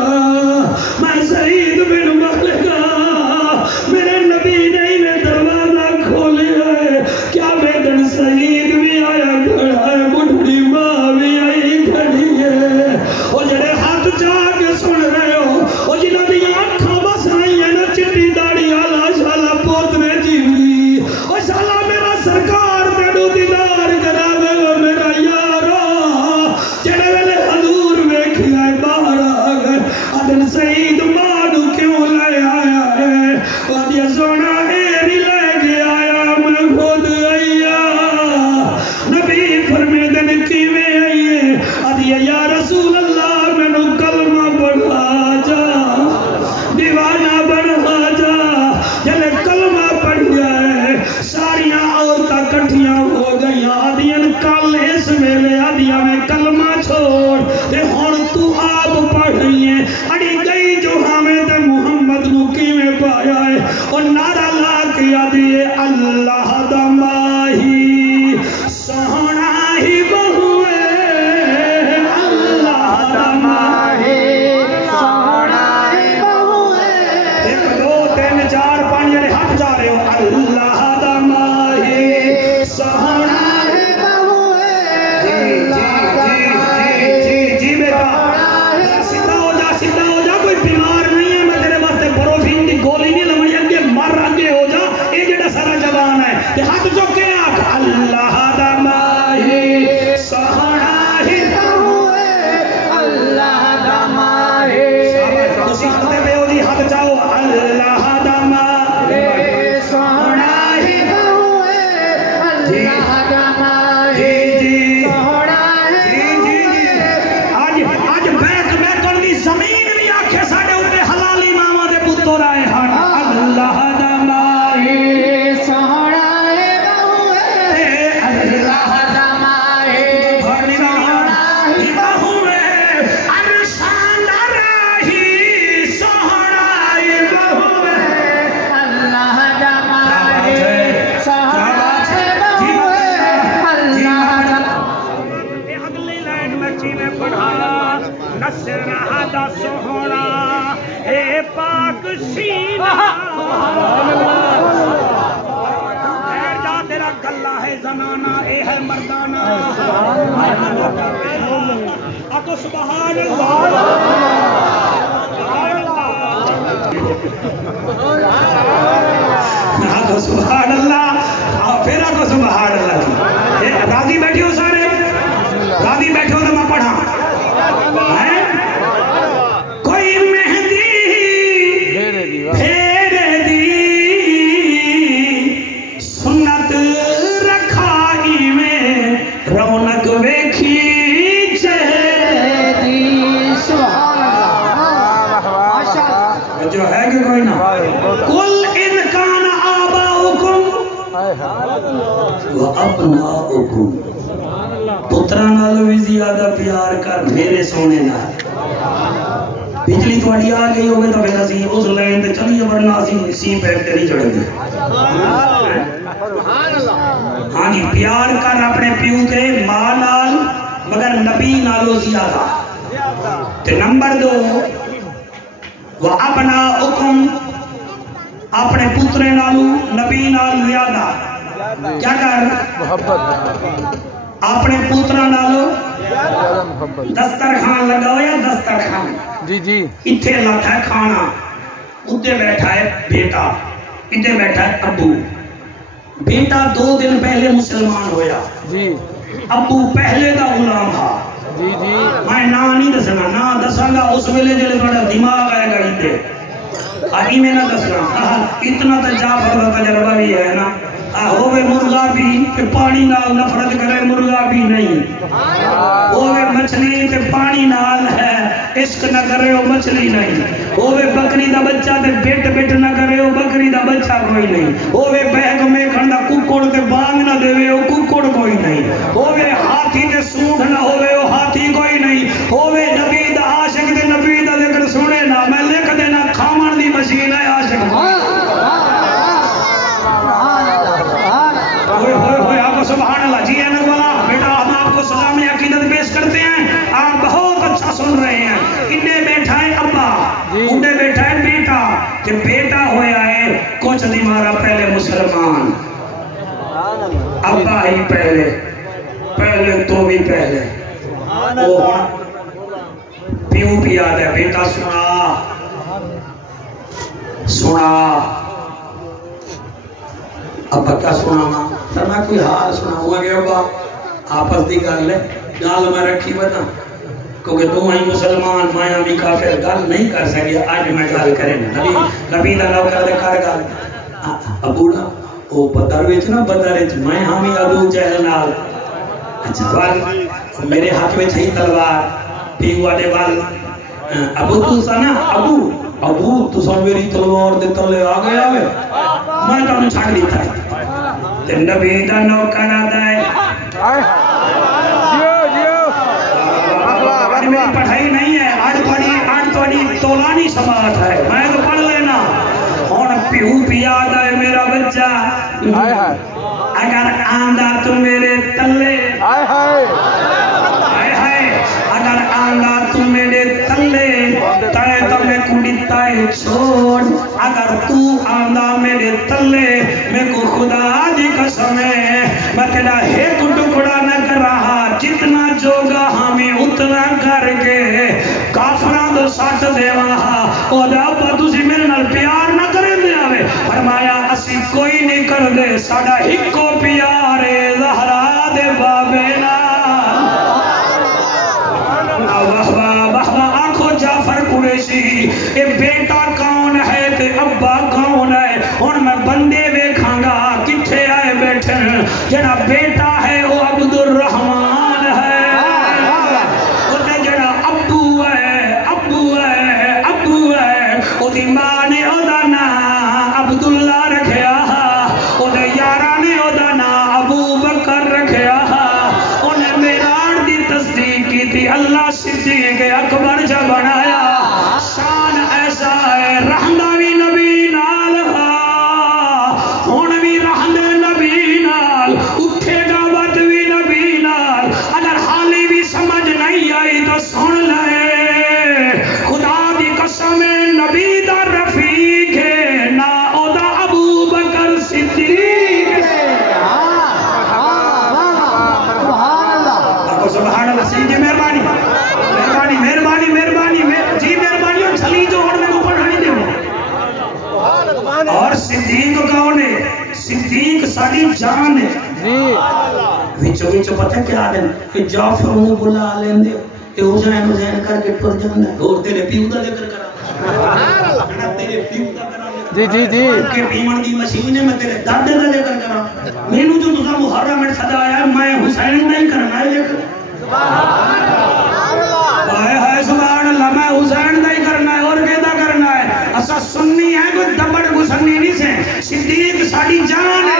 میں سعید بن مالک میرے نبی نے انہیں دروازہ کھولیا ہے کیا بیدن سعید بھی آیا کھڑا ہے بڑھڑی ماں بھی آئی کھڑی ہے وہ جڑے ہاتھ چاہ کے سن رہے ہو وہ جنہوں نے آنکھوں بس آئی ہیں نا چٹی داڑی آلہ شالہ پوتنے جیوری وہ شالہ میرا سرکار تیڑو دیدار کرا دے وہ میرا یارا جڑے ویلے حضور ویکھی آئے باہر آگئے ادن سعید مانو کیوں لے آیا ہے وادیا سونا ایری لے کے آیا میں خود آیا نبی فرمے دن کیویں آئیے ادیا یا رسول اللہ میں نو کلمہ پڑھا جا دیوانہ بڑھا جا جلے کلمہ پڑھ جائے ساریاں عورتاں کٹھیاں ہو گئیاں آدھیاں کل اس ویلے آدھیاں میں کلمہ چھوڑ تے ہن تو آپ پڑھ رہی ہیں اڑی گئی جو حامد محمد نو کیویں پایا ہے اور نعرہ لا کے آدھیے اللہ دا ماہی سونا ہی بہوے اللہ دا ماہی سونا ہی بہوے 1 2 3 4 5 جڑے ہاتھ جا رہے ہو اللہ دا ماہی سونا ہی بہوے جی بیٹا سیدھا ہو جا کوئی بیمار نہیں ہے میں تیرے واسطے بروفین کی گولی نہیں لمڑی اگے مر اگے ہو جا یہ جڑا سارا جوان ہے تے ہاتھ چوک کے آکھ اللہ دا ماہی سونا ہی بہوے اللہ دا ماہی تسی ہاتھ پہ ہو جی ہاتھ چاہو اللہ دا ماہی سونا ہی بہوے اللہ دا ماہی زمین بھی آکھے ساڑے اوپر حلالی ماما دے پتر آئے ہن اللہ دا ماہی سونا ہے بہوے اللہ دا ماہی سونا ہے بہوے ارشان راہی سونا ہے بہوے اللہ دا ماہی سونا ہے بہوے اللہ دا اگلی لائن میں میں پڑھایا نصر دا سوہنا اے پاک سینہ اے جا تیرا گلہ ہے زنانہ اے ہے مردانہ اتو سبحان اللہ اتو سبحان اللہ پھر اتو سبحان اللہ راضی بیٹھی ہو سارے راضی بیٹھے ہو تو میں پڑھا کوئی مہندی پھیر دی سنت رکھائی میں رونق ویکھی چہرے دی سبحان اللہ جو ہے کہ کوئی نہ کل ان کان آباؤکم و ابناؤکم پتران بھی زیادہ پیار کر میرے سونے نہ بجلی تھوڑی آ گئی ہوگی تو پھر اسی اس لائن تے چلیے ورنہ اسی سی پیک تے نہیں چڑھ گئے ہاں جی پیار کر اپنے پیو تے ماں نال مگر نبی نالو زیادہ تے نمبر 2 وَأَبْنَاؤُكُمْ اپنے پترے نالو نبی نال زیادہ کیا کر محبت اپنے پوترا نالو دسترخوان لگاؤ یا دسترخوان جی جی اتھے لاتا ہے کھانا اتھے بیٹھا ہے بیٹا اتھے بیٹھا ہے ابو بیٹا 2 دن پہلے مسلمان ہویا جی ابو پہلے دا غلام تھا جی جی میں نا نہیں دسنا نا دساں گا اس ویلے جلے بڑا دماغ آئے گا اتھے آئی میں نہ دسنا اتنا تا جعفر دا تجربہ بھی ہے نا ہوئے مرغا بھی کہ پانی نال نفرت کرے مرغا بھی نہیں ہوئے مچھلی تے پانی نال ہے عشق نہ کرے ہو مچھلی نہیں ہوئے بکری دا بچہ تے بیٹ بیٹ نہ کرے ہو بکری دا بچہ کوئی نہیں ہوئے بیگ میں کھنڈا ککڑ تے بانگ نہ دے ہو ککڑ کوئی نہیں ہوئے ابا ہی پہلے تو بھی پہلے وہ پیو بھی یاد ہے بیٹا سنا ابا کیا سنا میں کوئی حال سنا کہ ابا آپس دی گل ہے گل میں رکھی بتا کیونکہ تو ہی مسلمان مایا بھی کافر گل نہیں کر سکیا آج میں گل کریں نبی دا لو کر دے کر گل ابو نا وہ بدر وچ نا بدر وچ میں ہامی ابو جہل نال اچھا وال میرے ہاتھ میں ہی تلوار پیو والے وال ابو تو سا نا ابو تو سا میری تلوار دے تلے آ گیا میں تمہیں چھاڑ دیتا ہے تے نبی دا نوکر آتا ہے میری پڑھائی نہیں ہے آج توڑی تولانی سماعت ہے میں تو پڑھ لینا ہون پیو پیاد ہے میرا بچہ اگر آندہ تو میرے تلے اگر آندہ تو میرے تلے تائے تمہیں کڑی تائے چھوڑ اگر تو آندہ میرے تلے میں کو خدا دی قسم ہے میں تیرا ایک ٹکڑا نہ کر رہا جتنا جوگا ہمیں اتنا کر کے کافران دو ساتھ دے وہاں او دا ابا تُسی میرے نال پیار نہ کرے دے آوے فرمایا اسی کوئی نہیں کر دے ساڑا ہکو پیارے زہرا دے بابینا آنکھو جعفر قریشی اے بیٹا کون ہے تے ابا کون ہے اور میں بندے ویکھاں گا کتھے آئے بیٹھن جنا بیٹا ہے وہ عبد الرحمن ہے وہ تے جنا ابو ہے وہ دی ماں نے او دا نا عبداللہ رکھیا وہ دے یارہ نے او دا نا ابو بکر رکھیا انہیں میراڑ دی تصدیق کی تھی اللہ صدیق اکبر جا بنایا شان ایسا ہے رحمدہ بھی نبی نال ہون بھی رحمدہ نبی نال اٹھے گا بات بھی نبی نال اگر حالی بھی سمجھ نہیں آئی تو سن لے خدا دی قسم نبی دا رفیق ہے نا او دا ابو بکر صدیق سبحان اللہ سید جی مہربانی جی مہربانی اور چھلی جو ہونے میں اوپر ہانی دے اور صدیق کون ہے صدیق ساری جان ہے وچو پتہ کیا دیں کہ جعفر انہوں بلا لیں دے کہ حسین کر کے ٹر جانا ہے اور تیرے پیو دا ذکر کرا تیرے پیو دا کرا جی کہ پیمن دی مشین ہے میں تیرے دادے دا ذکر کرا مینوں جو تسا محرم میں صدا آیا میں حسین نہیں کرنا ہے ذکر سبحان اللہ میں حسین نہیں کرنا ہے اور کہتا کرنا ہے اسا سنی ہے کوئی دبڑ کو سنی نہیں سے صدیق ساڑی جان ہے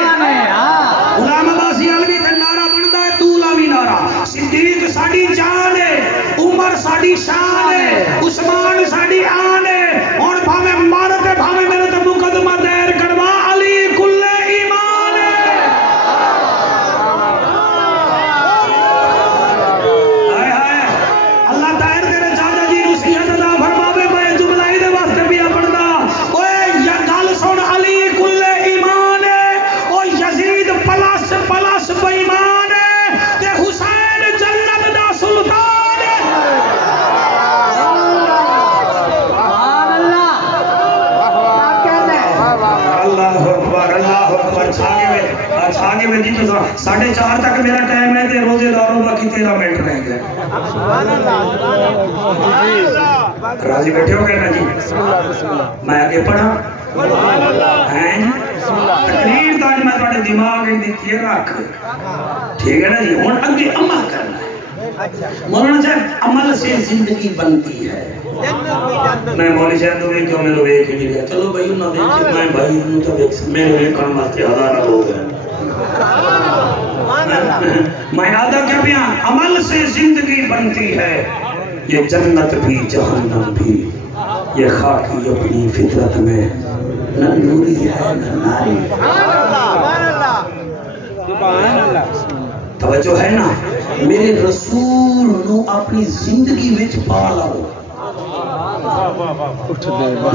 غلام عباسی علوی تے نعرہ بندا ہے طولا بھی نعرہ صدیق ساڑی جان ہے عمر ساڑی شان ہے عثمان ساڑی آن ہے اور بھامے مارتے بھامے میرے تے مقدمہ دیر کروا علی کل ایمان ہے اللہ تعالی تیرے چاچا جی نصیحت ادا فرماوے میں جملہ ہی دے واسطے بھی اپڑدا اوے یا گل سن علی کل ایمان ہے او یزید پلس بے ایمان ہے تے حسین جنت دا سلطان ہے اللہ اکبر چھاگے میں جی تو 4:30 تک میرا ٹائم ہے تے روزے داروں باقی 13 منٹ رہ گئے راضی بیٹھے ہو گئے نا جی میں آگے پڑھا تقریر تاج میں تھوڑے دماغ دیتی ہے رکھ ٹھیک ہے نا جی ہوں اگے عمل کرنا ہے مولانا صاحب عمل سے زندگی بنتی ہے میں مولی صاحب تو کیوں میں روے کے نہیں گیا چلو بھائی انہوں نے دیکھے میں بھائی انہوں تو دیکھ میں روے کام واسطے ہزارہ ہو گئے میں آدھا کیا بھی عمل سے زندگی بنتی ہے یہ جنت بھی جہنم بھی یہ خاکی اپنی فطرت میں نہ نوری ہے نہ ناری توجہ ہے نا میرے رسول نو اپنی زندگی وچ پالا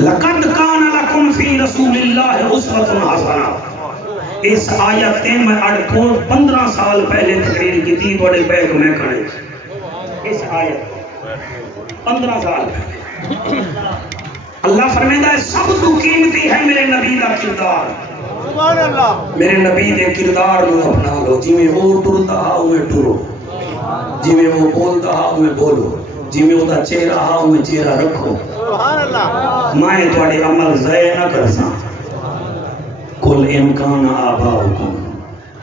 لقد کان لکم فی رسول اللہ اسوۃ حسنہ اس آیت تے میں 15 سال پہلے تقریر کی تھی بڑے بیگ میں کھڑے اس آیت 15 سال پہلے اللہ فرمائے سب تو قیمتی ہے میرے نبی دا کردار سبحان اللہ میرے نبی دے کردار نو اپنا لو جی میں وہ ٹرتا ہا اوے ٹرو جی میں وہ بولتا ہا اوے بولو جی میں وہ چہرہ ہا اوے چہرہ رکھو سبحان اللہ میں تواڈے عمل ضائع نہ کرساں کل امکان آباؤکم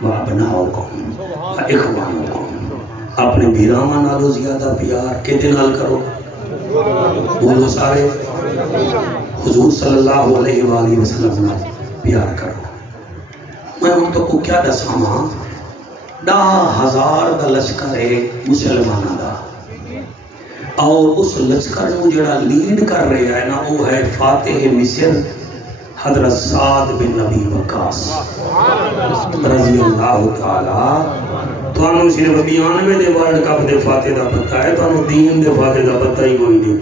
و ابناؤکم و اخوانکم اپنے بھیراواں نالو زیادہ پیار کدے نال کرو بولو سارے حضور صلی اللہ علیہ وآلہ وسلم نال پیار کرو میں ان تو کو کیا دساواں 10,000 دا لشکر ہے مسلماناں دا اور اس لشکر نو جڑا لیڈ کر رہا ہے نا وہ ہے فاتح مصر حضرت سعد بن نبی وقاص رضی اللہ تعالی تو انہوں صرف 92 دے ورلڈ کپ دے فاتح دا پتہ ہے تو انہوں دین دے فاتح دا پتہ ہی کوئی نہیں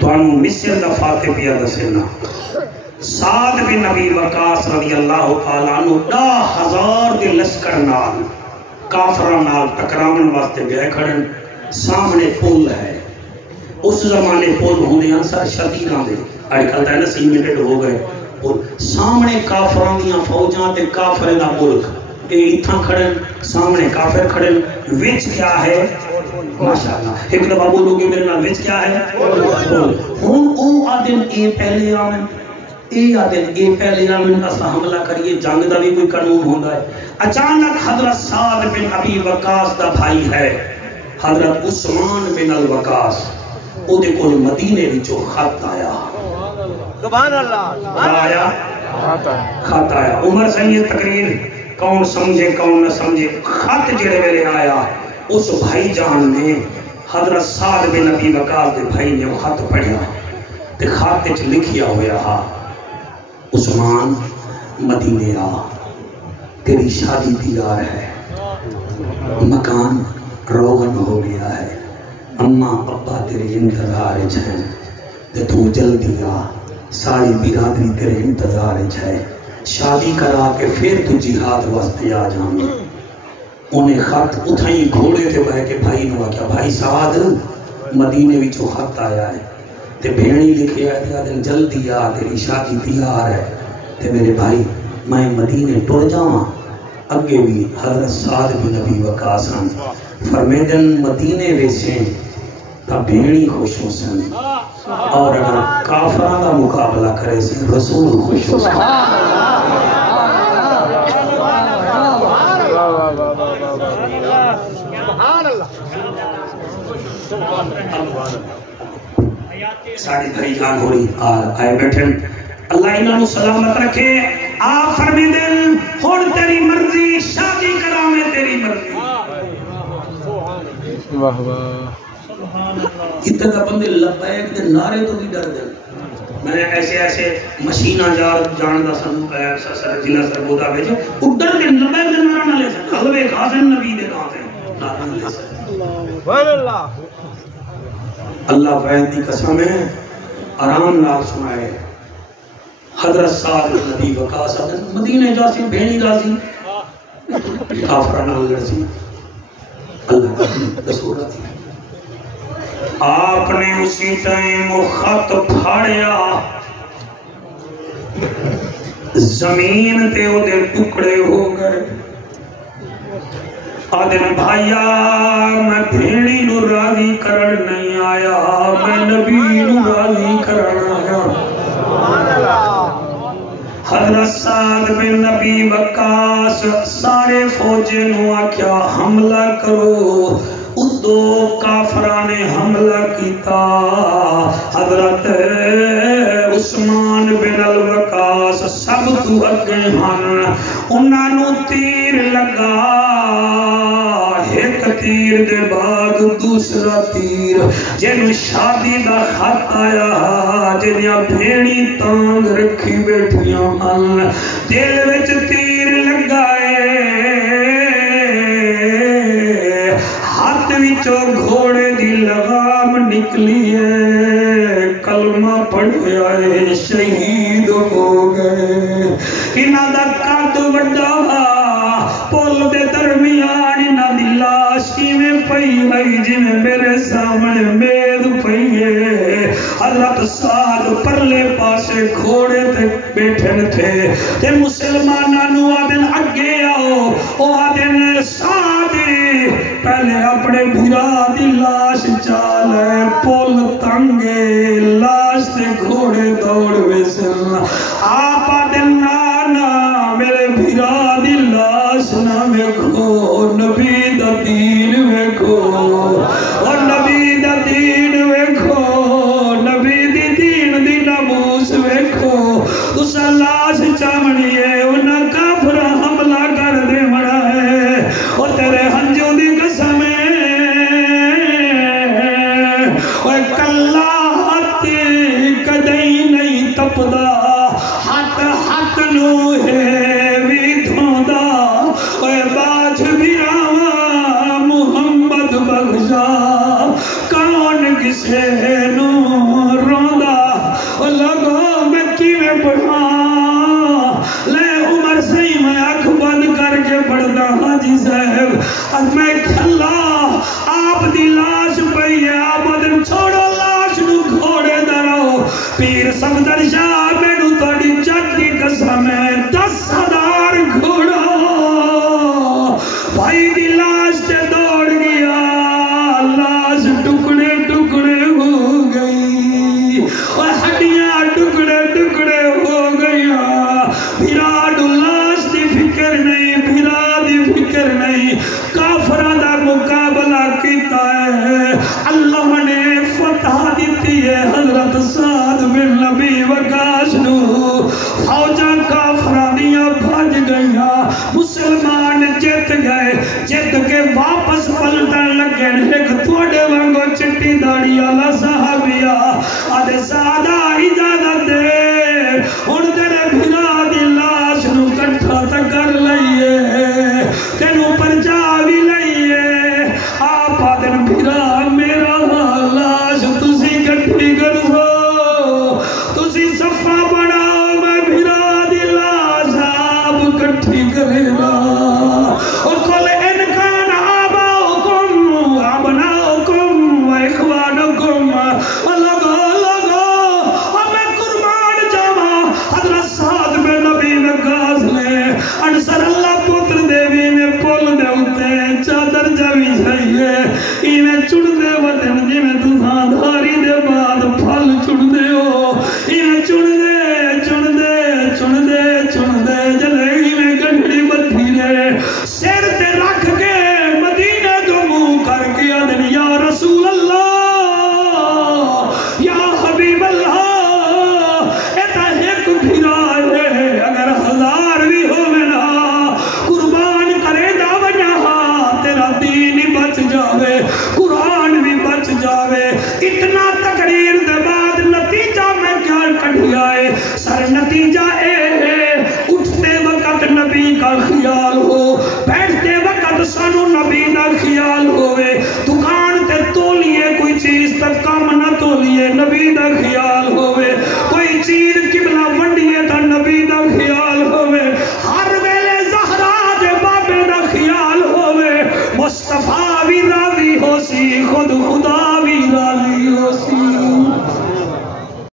تو انہوں مصر دا فاتح پیا دسینا سعد بن نبی وقاص رضی اللہ تعالی عنہ 10,000 دے لشکر نال کافران نال ٹکراون واسطے گئے کھڑن سامنے پل ہے اس زمانے پل ہونے انسار شدیداں دے آج کل ہے نا سیمنٹڈ ہو گئے اور سامنے کافران دیاں فوجاں تے کافر دا ملک اے اتھاں کھڑن سامنے کافر کھڑن وچ کیا ہے ماشاءاللہ ایک دفعہ بولو گے میرے نال وچ کیا ہے ہن او آدم اے پہلے آمن اے آدم اے پہلے آمن اسا حملہ کریے جنگ دا بھی کوئی قانون ہوندا ہے اچانک حضرت سعد بن ابی وقاص دا بھائی ہے حضرت عثمان بن الوقاص او دے کول مدینے وچوں خط آیا سبحان اللہ آیا خط آیا عمر سے یہ تقریر کون سمجھے کون نہ سمجھے خط جڑے ویلے آیا اس بھائی جان نے حضرت سعد بن ابی وقاص دے بھائی نے وہ خط پڑھیا تے خط وچ لکھیا ہویا ہا عثمان مدینے آ تیری شادی تیار ہے مکان روغن ہو گیا ہے اماں ابا تیرے انتظار ہیں تے تو جلدی آ ساری برادری تیرے انتظار ہے شادی کرا کے پھر تو جہاد واسطے آ جاؤں انہیں خط اتھائی گھوڑے تے بہ کے بھائی نو کیا بھائی سعد مدینے وچوں خط آیا ہے تے بھیڑی لکھے آیا دن جلدی آ تیری شادی تیار ہے تے میرے بھائی میں مدینے ٹر جاواں اگے بھی حضرت سعد بن ابی وقاص فرمیدن مدینے ویسے تا بھیڑی خوش ہو سن اور اگر کافران کا مقابلہ کرے سے رسول خوش ہو سن ساڑھے بھائی جان ہو رہی آئے بیٹھیں اللہ انہوں سلامت رکھے آپ فرمیدن ہون تیری مرضی شادی کرامے تیری مرضی واہ واہ اتنا بندے لبیک دے نعرے تو بھی ڈر دے میں نے ایسے مشینہ جاندہ سر جنہ سر بودا بیجے اڈر کے لبیک دے نعرہ نہ لے سکتا حلوے خاصن نبی دے کہاں دے نعرہ نہ لے سکتا اللہ فائد دی قسم ہے آرام نال سنائے حضرت سعد بن ابی وقاص مدینے جاسی بھیڑی جاسی کافرانہ لڑسی اللہ کا رسول دی آپ نے اسی ٹائم خط پھاڑیا زمین تے او دے ٹکڑے ہو گئے آدم بھائیا میں بھیڑی نو راضی کرن نہیں آیا میں نبی نو راضی کرن آیا حضرت سعد بن نبی وقاص سارے فوجے نو آکھیا حملہ کرو ادو کافران نے حملہ کیتا حضرت عثمان بن الوقاص سب تو اگے ہن انہاں نو تیر لگا ایک تیر دے بعد دوسرا تیر جن شادی دا خط آیا جنیا بھیڑی تانگ رکھی بیٹھیاں ہن دل وچ تیر لگائے ہاتھ وچوں گھوڑے دی لگام نکلی ہے کلمہ پڑھے آئے شہید ہو گئے لاش کی میں پئی ہوئی جی میں میرے سامنے مید پئی ہے حضرت سعد پرلے پاسے گھوڑے تے بیٹھن تھے تے مسلمانانو آدن اگے آؤ او آدن سعد پہلے اپنے بھرا دی لاش چالے پول تنگے لاش تے گھوڑے دوڑ ویسن آپ آدن نانا میرے بھرا دی لاش نہ میں کھو نبی دا دین میں کھو اور نبی دا دین میں کھو نبی دی دین دی ناموس میں کھو تسا لاش چامنی ہے انہاں کافرہ حملہ کر دے مڑا ہے اور تیرے ہنجوں دی قسم ہے اور کلا ہاتھ کدئی نہیں تپدا ہاتھ نو ہے بھی دھوندا اور باج بھی راما محمد بخشا کون کسے نو روندا اور لگو میں کی میں پڑھا لے عمر سی میں آنکھ بند کر کے پڑھتا حاجی صاحب اور میں کھلا آپ دی لاش پئی ہے آپ ادھر چھوڑو لاش نو گھوڑے درو پیر صفدر شاہ میں نو توڑی چاہتی قسم ہے 10,000 گھوڑا بھائی دی لاش تے دوڑ گیا لاش ٹکڑے ٹکڑے ہو گئی اور ہڈیاں ٹکڑے ٹکڑے ہو گیا بھیرا ڈو لاش دی فکر نہیں بھیرا دی فکر نہیں کافرہ دا مقابلہ کیتا ہے اللہ نے فتح دیتی ہے حضرت سعد بن نبی وقاش نو فوجاں کافرانیاں بھاج گئیاں مسلمان جیت گئے جیت کے واپس پلٹن لگے ایک تھوڑے وانگو چٹی داڑی آلہ صحابیہ آدھے سادہ اجازت دے ان تیرے بھرا دی لاش نو کٹھا تا کر لئیے تینو پرچا بھی لئیے آپ آدھن بھرا میرا لاش تسی کٹھی کر سو تسی صفہ بڑھاؤ میں بھرا دی لاش آپ کٹھی کرے گا اور کل انکان آباؤکم ابناؤکم و اخوانکم لگو ہمیں قربان جاما حضرت سعد میں نبی وقاص نے انصر اللہ پتر دیوی نے پول دے ہوتے چادر جاوی چاہیے انہیں چڑ دے وطن جی میں تو سادھا